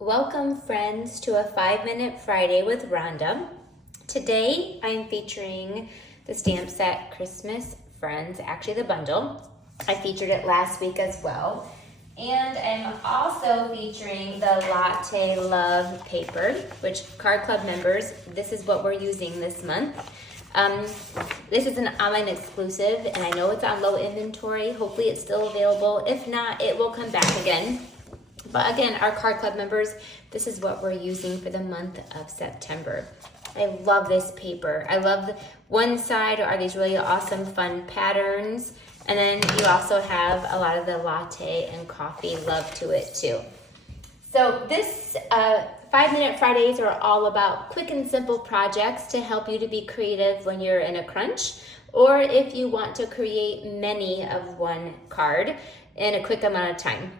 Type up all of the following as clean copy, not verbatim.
Welcome friends to a 5-Minute Friday with Rhonda. Today I'm featuring the stamp set Christmas Friends, actually the bundle. I featured it last week as well. And I'm also featuring the Latte Love paper, which Card Club members, this is what we're using this month. This is an online exclusive and I know it's on low inventory. Hopefully it's still available. If not, it will come back again. But again, our Card Club members, this is what we're using for the month of September. I love this paper. I love one side are these really awesome fun patterns. And then you also have a lot of the latte and coffee love to it too. So this 5-Minute Fridays are all about quick and simple projects to help you to be creative when you're in a crunch, or if you want to create many of one card in a quick amount of time.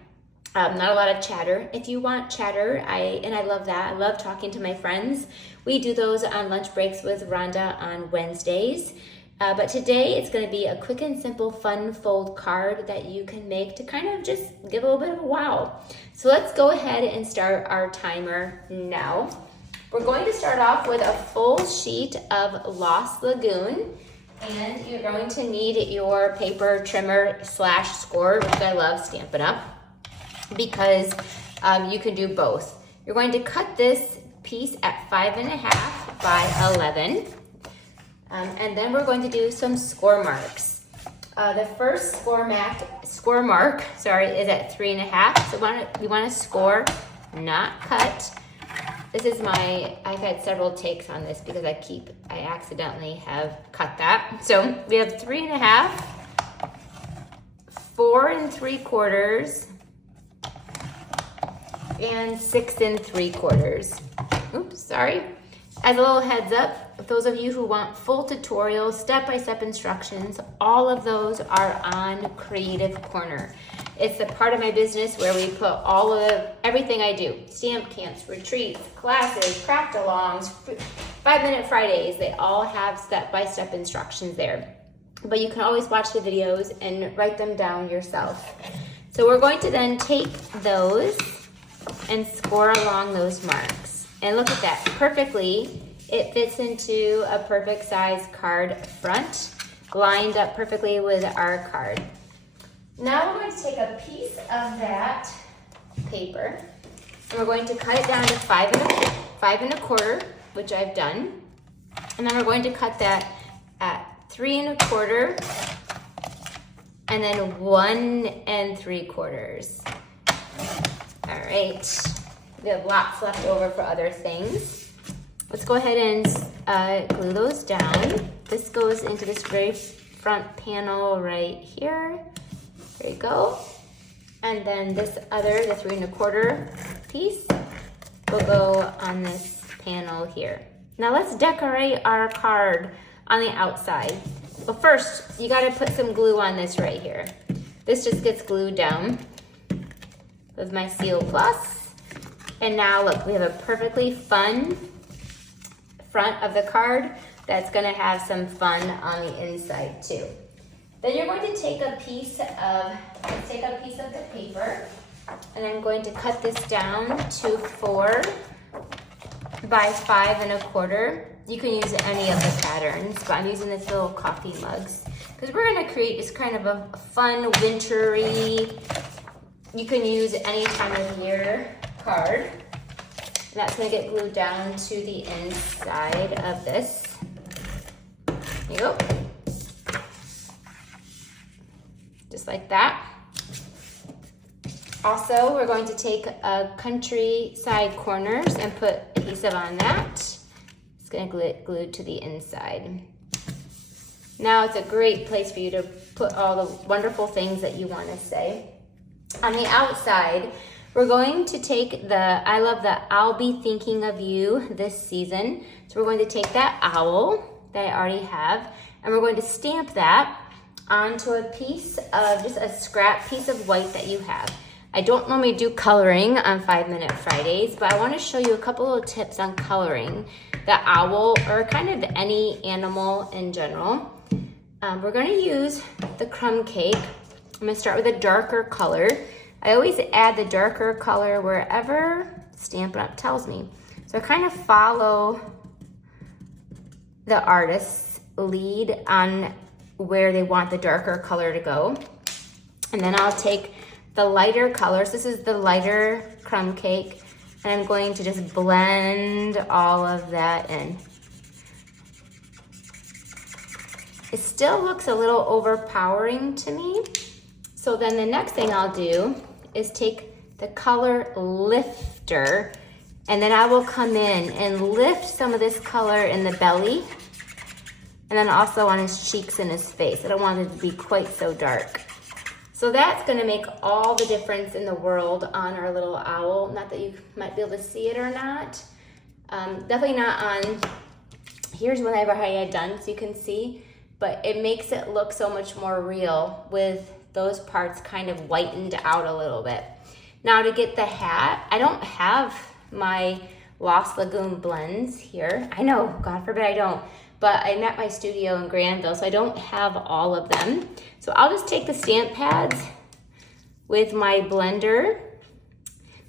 Not a lot of chatter. If you want chatter, I love that. I love talking to my friends. We do those on lunch breaks with Rhonda on Wednesdays. But today it's going to be a quick and simple fun fold card that you can make to kind of just give a little bit of a wow. So let's go ahead and start our timer now. We're going to start off with a full sheet of Lost Lagoon. And you're going to need your paper trimmer / score, which I love Stampin' Up, because you can do both. You're going to cut this piece at 5.5 by 11. And then we're going to do some score marks. The first score mark, is at 3.5. So we want to score, not cut. This is I've had several takes on this because I accidentally have cut that. So we have 3.5, 4 3/4, and 6 3/4. Oops, sorry. As a little heads up, those of you who want full tutorials, step-by-step instructions, all of those are on Creative Corner. It's the part of my business where we put everything I do. Stamp camps, retreats, classes, craft-alongs, 5-Minute Fridays, they all have step-by-step instructions there. But you can always watch the videos and write them down yourself. So we're going to then take those and score along those marks. And look at that, perfectly, it fits into a perfect size card front, lined up perfectly with our card. Now we're going to take a piece of that paper, and we're going to cut it down to 5 1/4, which I've done. And then we're going to cut that at 3 1/4, and then 1 3/4. All right. We have lots left over for other things. Let's go ahead and glue those down. This goes into this very front panel right here. There you go. And then this the 3 1/4 piece will go on this panel here. Now let's decorate our card on the outside. Well, first, you gotta put some glue on this right here. This just gets glued down with my Seal Plus. And now look, we have a perfectly fun front of the card that's gonna have some fun on the inside too. Then you're going to take a piece of the paper, and I'm going to cut this down to 4 by 5 1/4. You can use any of the patterns, but I'm using this little coffee mugs because we're gonna create this kind of a fun, wintry, you can use any time of year card. And that's going to get glued down to the inside of this. There you go. Just like that. Also, we're going to take a countryside corners and put adhesive on that. It's going to get glued to the inside. Now it's a great place for you to put all the wonderful things that you want to say. On the outside, we're going to take I love the I'll be thinking of you this season. So we're going to take that owl that I already have, and we're going to stamp that onto a piece of, just a scrap piece of white that you have. I don't normally do coloring on 5-Minute Fridays, but I want to show you a couple of tips on coloring the owl, or kind of any animal in general. We're going to use the crumb cake. I'm going to start with a darker color. I always add the darker color wherever Stampin' Up! Tells me. So I kind of follow the artist's lead on where they want the darker color to go. And then I'll take the lighter colors. This is the lighter crumb cake. And I'm going to just blend all of that in. It still looks a little overpowering to me. So then the next thing I'll do is take the color lifter, and then I will come in and lift some of this color in the belly, and then also on his cheeks and his face. I don't want it to be quite so dark. So that's gonna make all the difference in the world on our little owl. Not that you might be able to see it or not. Definitely not on, here's what I've already had done so you can see, but it makes it look so much more real with those parts kind of whitened out a little bit. Now to get the hat, I don't have my Lost Lagoon blends here. I know, God forbid I don't, but I'm at my studio in Granville, so I don't have all of them. So I'll just take the stamp pads with my blender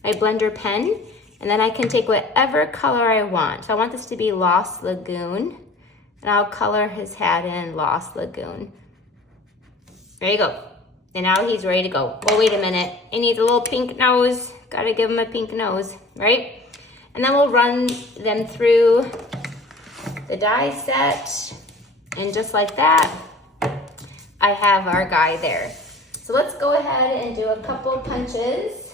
pen, and then I can take whatever color I want. So I want this to be Lost Lagoon, and I'll color his hat in Lost Lagoon. There you go. And now he's ready to go. Oh, wait a minute. He needs a little pink nose. Gotta give him a pink nose, right? And then we'll run them through the die set. And just like that, I have our guy there. So let's go ahead and do a couple punches.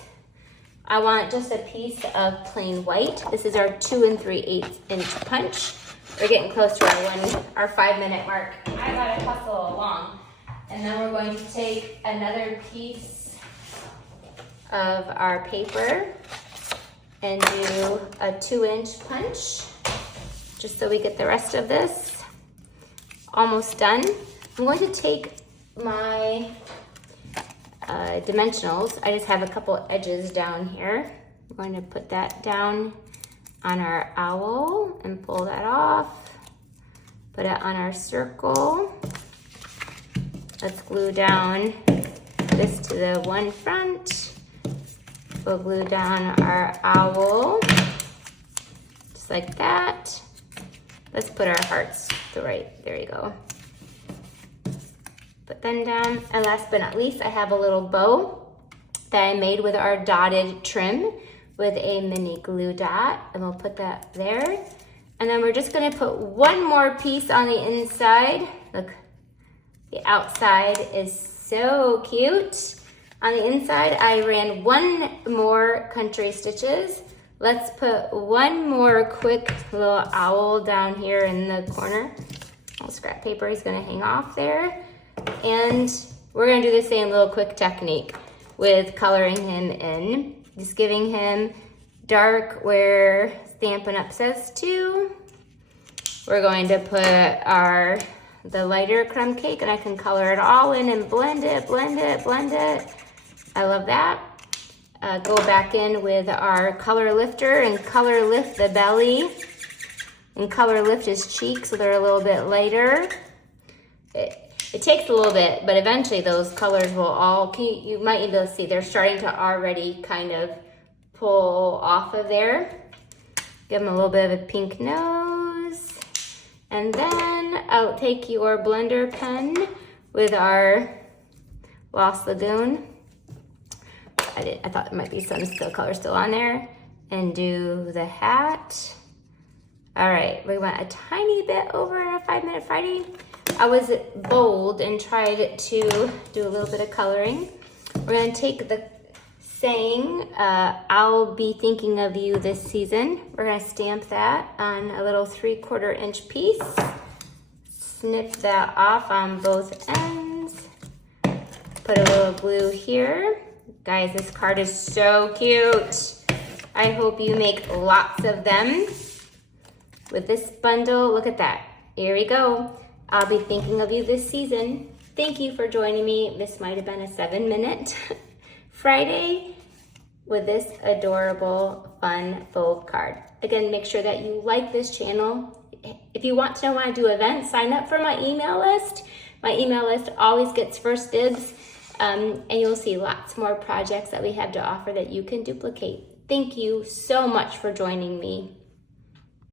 I want just a piece of plain white. This is our 2 3/8 inch punch. We're getting close to our 5-minute mark. I gotta hustle along. And then we're going to take another piece of our paper and do a 2-inch punch, just so we get the rest of this almost done. I'm going to take my dimensionals. I just have a couple edges down here. I'm going to put that down on our owl and pull that off. Put it on our circle. Let's glue down this to the one front. We'll glue down our owl, just like that. Let's put our hearts to the right, there you go. Put them down, and last but not least, I have a little bow that I made with our dotted trim with a mini glue dot, and we'll put that there. And then we're just gonna put one more piece on the inside. Look. The outside is so cute. On the inside, I ran one more country stitches. Let's put one more quick little owl down here in the corner. Little scrap paper is gonna hang off there. And we're gonna do the same little quick technique with coloring him in. Just giving him dark where Stampin' Up! Says to. We're going to put the lighter crumb cake, and I can color it all in and blend it, blend it, blend it. I love that. Go back in with our color lifter and color lift the belly and color lift his cheeks so they're a little bit lighter. It takes a little bit, but eventually those colors will all, you might be able to see, they're starting to already kind of pull off of there. Give them a little bit of a pink nose. And then I'll take your blender pen with our Lost Lagoon. I thought there might be some color still on there. And do the hat. All right, we went a tiny bit over in a 5-minute Friday. I was bold and tried to do a little bit of coloring. We're gonna take the saying, I'll be thinking of you this season. We're gonna stamp that on a little 3/4 inch piece. Snip that off on both ends. Put a little glue here. Guys, this card is so cute. I hope you make lots of them. With this bundle, look at that. Here we go. I'll be thinking of you this season. Thank you for joining me. This might have been a 7-minute Friday with this adorable, fun fold card. Again, make sure that you like this channel. If you want to know when I do events, sign up for my email list. My email list always gets first dibs And you'll see lots more projects that we have to offer that you can duplicate. Thank you so much for joining me.